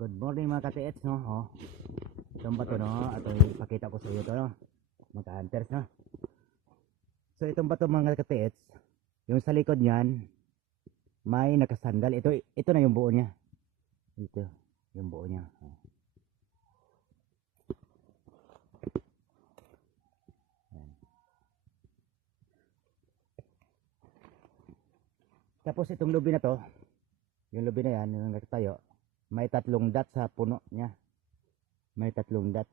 Good morning mga ka-TH, no? Oh. Itong bato, no? At ipakita ko sa iyo ito, no? Mga ka-hunters, no? So itong bato mga ka-TH, yung sa likod niyan may nakasandal. Ito na yung buo niya. Ito yung buo niya. Oh. Tapos itong lubi na to, yung lubi na yan, yung nakatayo, may 3 dot sa puno niya. May 3 dot.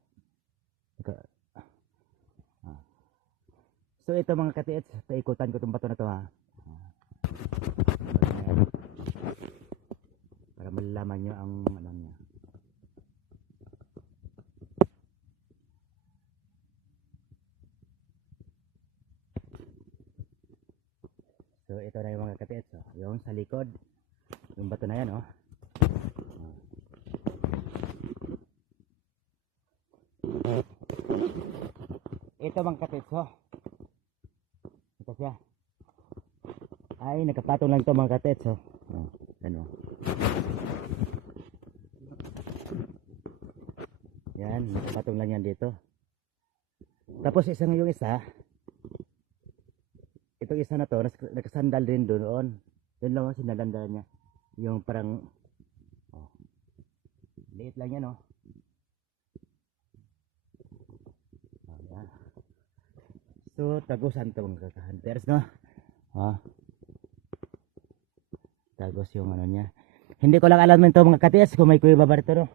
So ito mga ka-TH, paikutan ko itong bato na to, ha. Para malalaman nyo ang ano niya. So ito na yung mga ka-TH, oh. Yung sa likod, yung bato na yan, oh. Ito mga ka-TH, oh. Ito siya. Ay, nakapatong lang ito mga ka-TH, oh. Oh, ano. Yan, nakapatong lang yan dito. Tapos yung isa, itong isa na to, nakasandal rin doon. Doon lang ang sinalandalan niya. Yung parang, oh, liit lang yan, oh. Oh yan. So, tagusan ito mga ka-hunters, no? Oh. Tagos yung ano niya. Hindi ko lang alam ito mga ka-TH kung may kuya ba rito, no?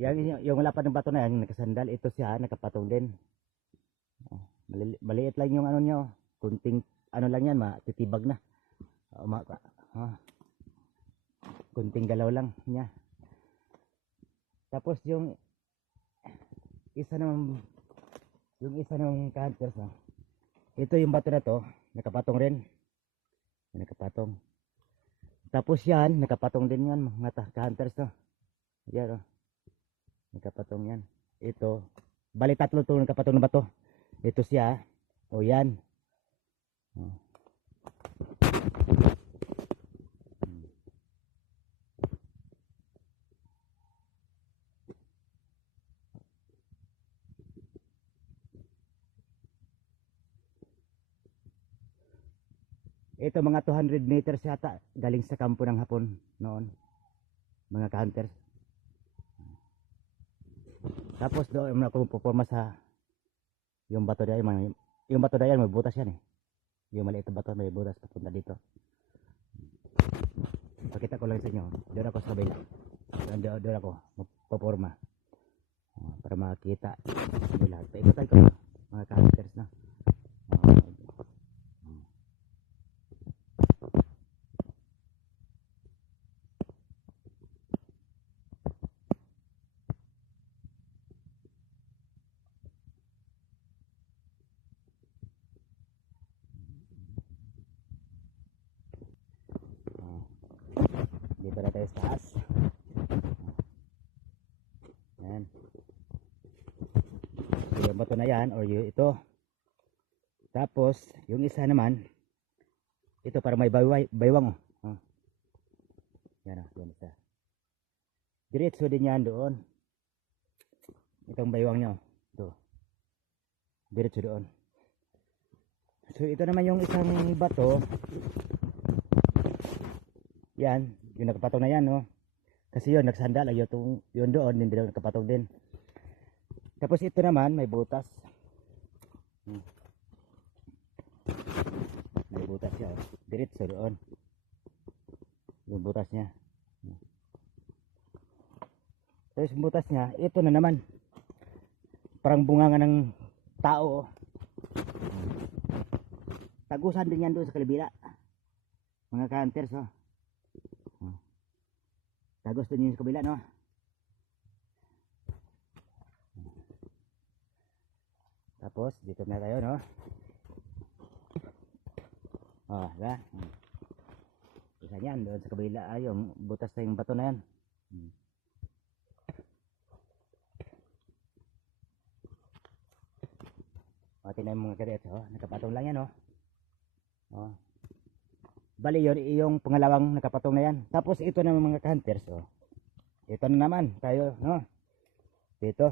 Yan, yung lapad ng bato na yan, nakasandal, ito siya, nakapatong din. Maliit lang yung ano nyo, kunting, ano lang yan, matitibag na. Kunting galaw lang niya. Tapos yung isa ng ka-hunters, no? Ito yung bato na to, nakapatong rin. Nakapatong. Tapos yan, nakapatong din yan mga ka-hunters, no? Yan, oh. Nakapatong yan. Ito, bali 3 to nakapatong na bato. Ito siya, o yan. Oh. Ito mga 200 meters yata galing sa kampo ng Hapon noon mga ka-hunters. Tapos doon ako puporma sa yung bato dayan, yung bato dayan may butas yan, eh. Yung maliit na bato may butas papunta dito. Pakita ko lang sa inyo. Doon ako sa kabila. Doon ako puporma para makita lahat. Paikutan ko mga ka-hunters na. Dito na tayo sa taas. Yan. Yung bato na yan or ito. Tapos yung isa naman, ito para may baywang, oh. Yan, oh, yan isa. Diretso din yan doon. Itong baywang nyo, ito. Diretso doon. So ito naman yung isang bato. Yan, yung nakapatong na yan, no? Kasi yun, nagsandal, yun doon, hindi doon nakapatong din. Tapos ito naman, may butas. May butas siya, oh. Diretso doon. Yung butas niya. Tapos yung butas niya, ito na naman. Parang bunganga ng tao, oh. Tagusan din yan doon sa kalibila. Mga ka-hunters, oh. Tagos din yun sa kabila, no? Tapos dito na tayo, no? Oh, diba? Isa yan doon sa kabila, ay yung butas na yung bato na yan. O, tingnan mo mga kadets, oh. Nakapatong lang yan, oh. Oh. Bali yun, yung pangalawang nakapatong na yan. Tapos ito naman mga hunters, oh. Ito na naman tayo, no? Dito.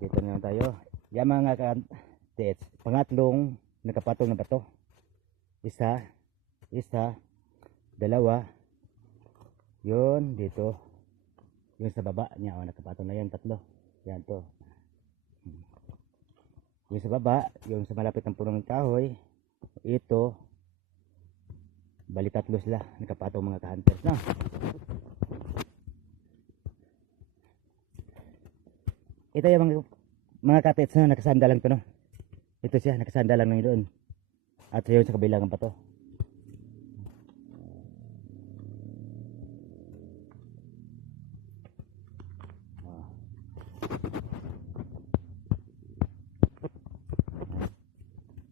Dito na naman tayo. Yan mga hunters, pangatlong nakapatong na bato. Isa, dalawa. Yun, dito. Yung sa baba niya, oh, nakapatong na yan, tatlo. Yan to. Yung sa baba, yung sa malapit ng punong kahoy, ito, bali tatlo sila, nakapatong mga ka-hunters na. Ito yung mga ka-hunters na nakasanda lang to, no? Ito siya, nakasanda lang na doon. At yun sa kabilang pa to.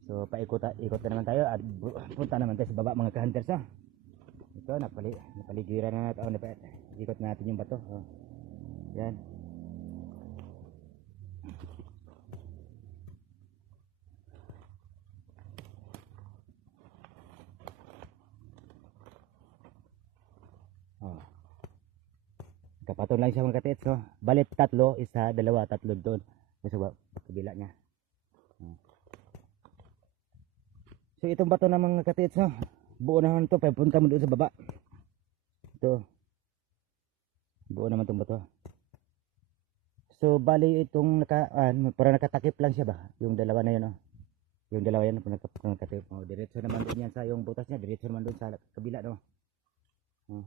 So ikot na naman tayo at punta naman tayo sa baba mga ka-hunters, no? Ito napaligiran na natin, ikot natin yung bato, oh. Yan. Oh. Kapatong lang siya mga ka-hunters, no? Balit tatlo, isa, dalawa, tatlo doon sa kabila niya. So itong bato ng mga ka-hunters, no? Buo naman to, papunta mo doon sa baba. Ito. Buo naman tong bato. So bali itong parang nakatakip lang siya ba? Yung dalawa na yun, oh. Yung dalawa yan nakatakip. Oh, diretso naman doon yan sa yung butas niya, diretso naman doon sa kabila, no. Oh.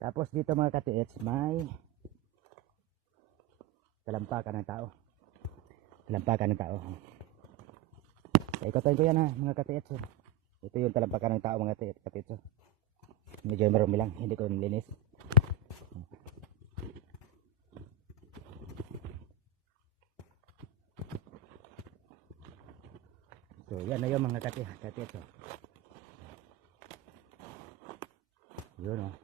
Tapos dito mga ka-hunters, may talampakan ng tao. Talampakan ng tao. Ikotin ko yan, ha, mga ka-hunters. Ito yung talampakan ng tao mga ka-hunters. Medyo marami lang, hindi ko nilinis. So yan na yung mga ka-hunters. Yun, oh.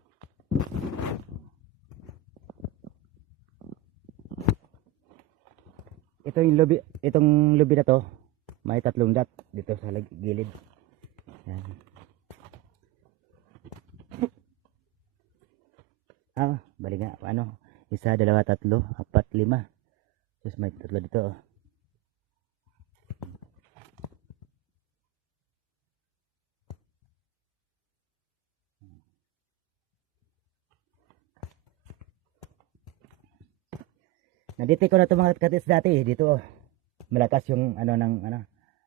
Itong lubi na to, may 3 dot dito sa gilid. Yan. Bali nga, ano, 1, 2, 3, 4, 5. Tapos may 3 dito, oh. Na-detect ko na ito mga ka-hunters dati, dito, oh. Malakas yung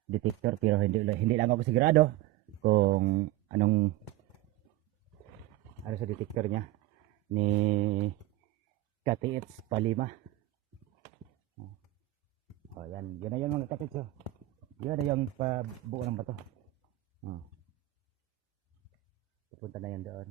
detector, pero hindi lang ako sigurado kung ano sa detector niya ni KTH Palima. Oh, yan na yung mga ka-hunters, oh. Yan na yung pabuo ng bato. Oh. Pupunta na yan doon.